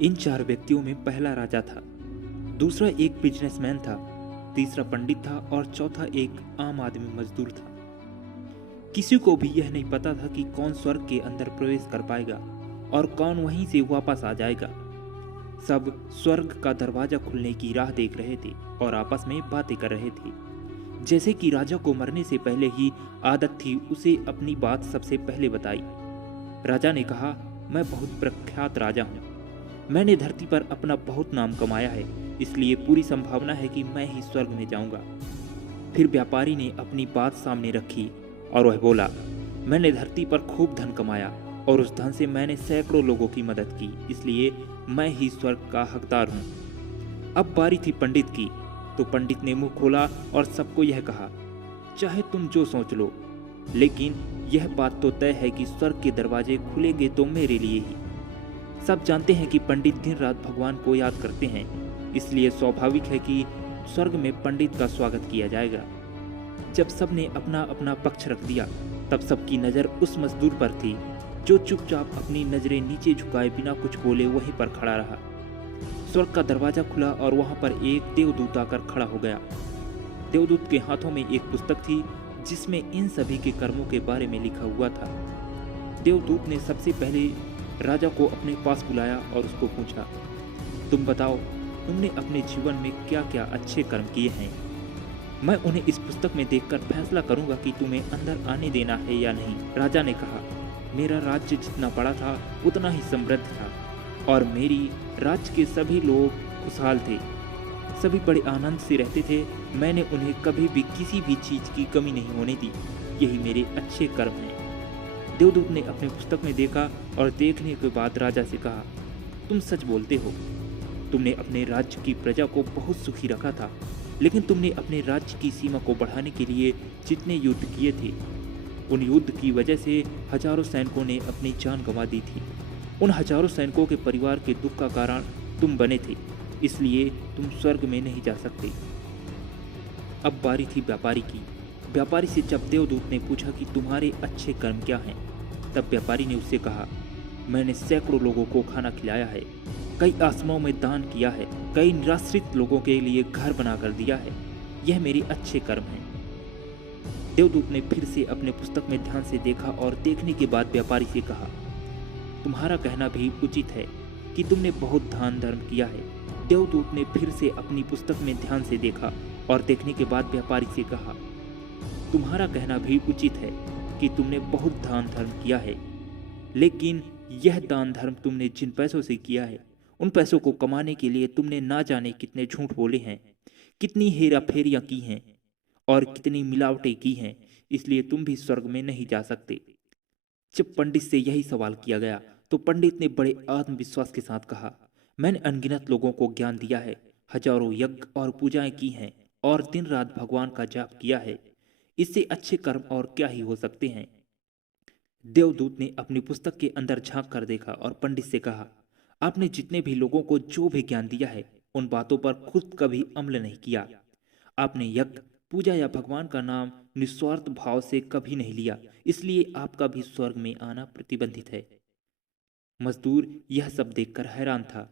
इन 4 व्यक्तियों में पहला राजा था, दूसरा एक बिजनेसमैन था, तीसरा पंडित था और चौथा एक आम आदमी मजदूर था। किसी को भी यह नहीं पता था कि कौन स्वर्ग के अंदर प्रवेश कर पाएगा और कौन वहीं से वापस आ जाएगा। सब स्वर्ग का दरवाजा खुलने की राह देख रहे थे और आपस में बातें कर रहे थे। जैसे कि राजा को मरने से पहले ही आदत थी उसे अपनी बात सबसे पहले बताई। राजा ने कहा, मैं बहुत प्रख्यात राजा हूँ। मैंने धरती पर अपना बहुत नाम कमाया है, इसलिए पूरी संभावना है कि मैं ही स्वर्ग में जाऊंगा। फिर व्यापारी ने अपनी बात सामने रखी और वह बोला, मैंने धरती पर खूब धन कमाया और उस धन से मैंने सैकड़ों लोगों की मदद की, इसलिए मैं ही स्वर्ग का हकदार हूँ। अब बारी थी पंडित की, तो पंडित ने मुंह खोला और सबको यह कहा, चाहे तुम जो सोच लो, लेकिन यह बात तो तय है कि स्वर्ग के दरवाजे खुलेंगे तो मेरे लिए ही। सब जानते हैं कि पंडित दिन रात भगवान को याद करते हैं, इसलिए स्वाभाविक है कि स्वर्ग में पंडित का स्वागत किया जाएगा। जब सबने अपना अपना पक्ष रख दिया, तब सबकी नज़र उस मजदूर पर थी जो चुपचाप अपनी नजरें नीचे झुकाए बिना कुछ बोले वहीं पर खड़ा रहा। स्वर्ग का दरवाजा खुला और वहां पर एक देवदूत आकर खड़ा हो गया। देवदूत के हाथों में एक पुस्तक थी जिसमें इन सभी के कर्मों के बारे में लिखा हुआ था। देवदूत ने सबसे पहले राजा को अपने पास बुलाया और उसको पूछा, तुम बताओ, तुमने अपने जीवन में क्या क्या अच्छे कर्म किए हैं? मैं उन्हें इस पुस्तक में देखकर फैसला करूंगा कि तुम्हें अंदर आने देना है या नहीं। राजा ने कहा, मेरा राज्य जितना बड़ा था उतना ही समृद्ध था और मेरी राज्य के सभी लोग खुशहाल थे। सभी बड़े आनंद से रहते थे। मैंने उन्हें कभी भी किसी भी चीज की कमी नहीं होने दी। यही मेरे अच्छे कर्म हैं। देवदूत ने अपने पुस्तक में देखा और देखने के बाद राजा से कहा, तुम सच बोलते हो। तुमने अपने राज्य की प्रजा को बहुत सुखी रखा था, लेकिन तुमने अपने राज्य की सीमा को बढ़ाने के लिए जितने युद्ध किए थे, उन युद्ध की वजह से हजारों सैनिकों ने अपनी जान गंवा दी थी। उन हजारों सैनिकों के परिवार के दुख का कारण तुम बने थे, इसलिए तुम स्वर्ग में नहीं जा सकते। अब बारी थी व्यापारी की। व्यापारी से जब देवदूत ने पूछा कि तुम्हारे अच्छे कर्म क्या हैं, तब व्यापारी ने उससे कहा, मैंने सैकड़ों लोगों को खाना खिलाया है, कई आश्रमों में दान किया है, कई निराश्रित लोगों के लिए घर बनाकर दिया है। यह मेरे अच्छे कर्म हैं। देवदूत ने फिर से अपने पुस्तक में ध्यान से देखा और देखने के बाद व्यापारी से कहा, तुम्हारा कहना भी उचित है कि तुमने बहुत दान धर्म किया है। देवदूत ने फिर से अपनी पुस्तक में ध्यान से देखा और देखने के बाद व्यापारी से कहा, तुम्हारा कहना भी उचित है कि तुमने बहुत दान धर्म किया है, लेकिन यह दान धर्म तुमने जिन पैसों से किया है, उन पैसों को कमाने के लिए तुमने ना जाने कितने झूठ बोले हैं, कितनी हेरा फेरियां की हैं और कितनी मिलावटें की हैं, इसलिए तुम भी स्वर्ग में नहीं जा सकते। जब पंडित से यही सवाल किया गया, तो पंडित ने बड़े आत्मविश्वास के साथ कहा, मैंने अनगिनत लोगों को ज्ञान दिया है, हजारों यज्ञ और पूजाएं की हैं और दिन रात भगवान का जाप किया है। इससे अच्छे कर्म और क्या ही हो सकते हैं। देवदूत ने अपनी पुस्तक के अंदर झांक कर देखा और पंडित से कहा, आपने जितने भी लोगों को जो भी ज्ञान दिया है, उन बातों पर खुद कभी अमल नहीं किया। आपने यज्ञ, पूजा या भगवान का नाम निस्वार्थ भाव से कभी नहीं लिया, इसलिए आपका भी स्वर्ग में आना प्रतिबंधित है। मजदूर यह सब देखकर हैरान था।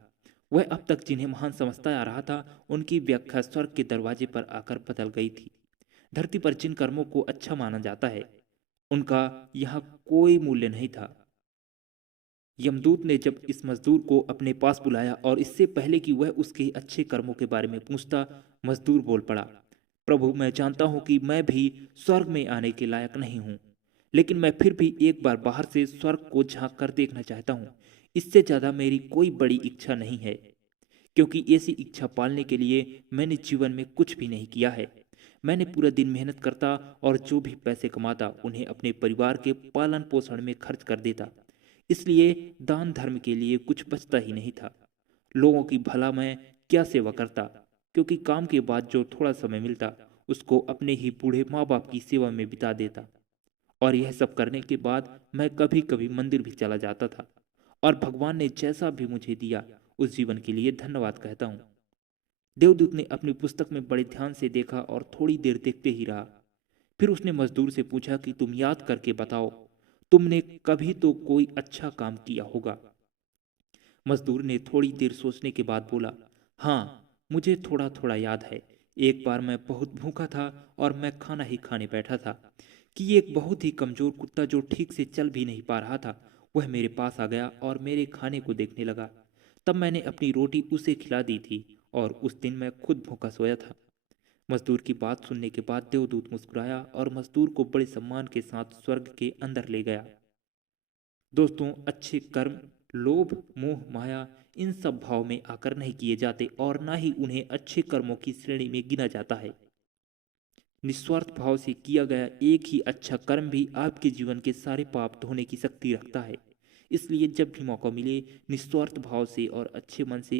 वह अब तक जिन्हें महान समझता आ रहा था, उनकी व्याख्या स्वर्ग के दरवाजे पर आकर बदल गई थी। धरती पर जिन कर्मों को अच्छा माना जाता है, उनका यहाँ कोई मूल्य नहीं था। यमदूत ने जब इस मजदूर को अपने पास बुलाया और इससे पहले कि वह उसके अच्छे कर्मों के बारे में पूछता, मजदूर बोल पड़ा, प्रभु, मैं जानता हूं कि मैं भी स्वर्ग में आने के लायक नहीं हूं, लेकिन मैं फिर भी एक बार बाहर से स्वर्ग को झांक कर देखना चाहता हूं। इससे ज्यादा मेरी कोई बड़ी इच्छा नहीं है, क्योंकि ऐसी इच्छा पालने के लिए मैंने जीवन में कुछ भी नहीं किया है। मैंने पूरा दिन मेहनत करता और जो भी पैसे कमाता उन्हें अपने परिवार के पालन पोषण में खर्च कर देता, इसलिए दान धर्म के लिए कुछ बचता ही नहीं था। लोगों की भला मैं क्या सेवा करता, क्योंकि काम के बाद जो थोड़ा समय मिलता उसको अपने ही बूढ़े माँ बाप की सेवा में बिता देता। और यह सब करने के बाद मैं कभी कभी मंदिर भी चला जाता था और भगवान ने जैसा भी मुझे दिया उस जीवन के लिए धन्यवाद कहता हूँ। देवदूत ने अपनी पुस्तक में बड़े ध्यान से देखा और थोड़ी देर देखते ही रहा। फिर उसने मजदूर से पूछा कि तुम याद करके बताओ, तुमने कभी तो कोई अच्छा काम किया होगा। मजदूर ने थोड़ी देर सोचने के बाद बोला, हाँ, मुझे थोड़ा थोड़ा याद है। एक बार मैं बहुत भूखा था और मैं खाना ही खाने बैठा था कि एक बहुत ही कमज़ोर कुत्ता जो ठीक से चल भी नहीं पा रहा था, वह मेरे पास आ गया और मेरे खाने को देखने लगा। तब मैंने अपनी रोटी उसे खिला दी थी और उस दिन मैं खुद भूखा सोया था। मजदूर की बात सुनने के बाद देवदूत मुस्कुराया और मजदूर को बड़े सम्मान के साथ स्वर्ग के अंदर ले गया। दोस्तों, अच्छे कर्म लोभ, मोह, माया इन सब भाव में आकर नहीं किए जाते और ना ही उन्हें अच्छे कर्मों की श्रेणी में गिना जाता है। निस्वार्थ भाव से किया गया एक ही अच्छा कर्म भी आपके जीवन के सारे पाप धोने की शक्ति रखता है। इसलिए जब भी मौका मिले, निस्वार्थ भाव से और अच्छे मन से